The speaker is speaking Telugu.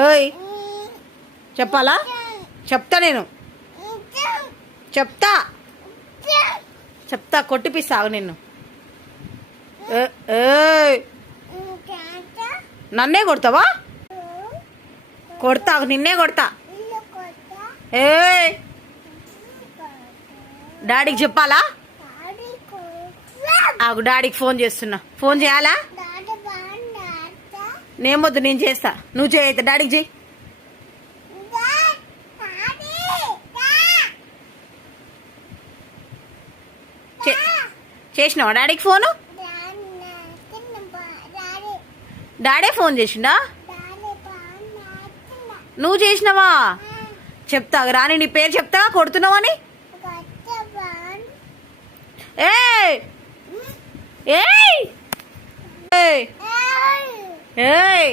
ఓయ్ చెప్పాలా? చెప్తా నేను చెప్తా చెప్తా కొట్టిపిస్తావు నిన్ను. నన్నే కొడతావా? కొడతా, నిన్నే కొడతా. ఏ డాడీకి చెప్పాలా? డాడీకి ఫోన్ చేస్తున్నా. ఫోన్ చేయాలా? నేమొద్దు, నేను చేస్తా. నువ్వు చేయైతే డాడీకి చెయ్యి. చేసినావా డాడీకి ఫోను? డాడీ ఫోన్ చేసిండా? నువ్వు చేసినావా? చెప్తా రాని, నీ పేరు చెప్తా కొడుతున్నావని. ఏయ్ ఏయ్ ఏయ్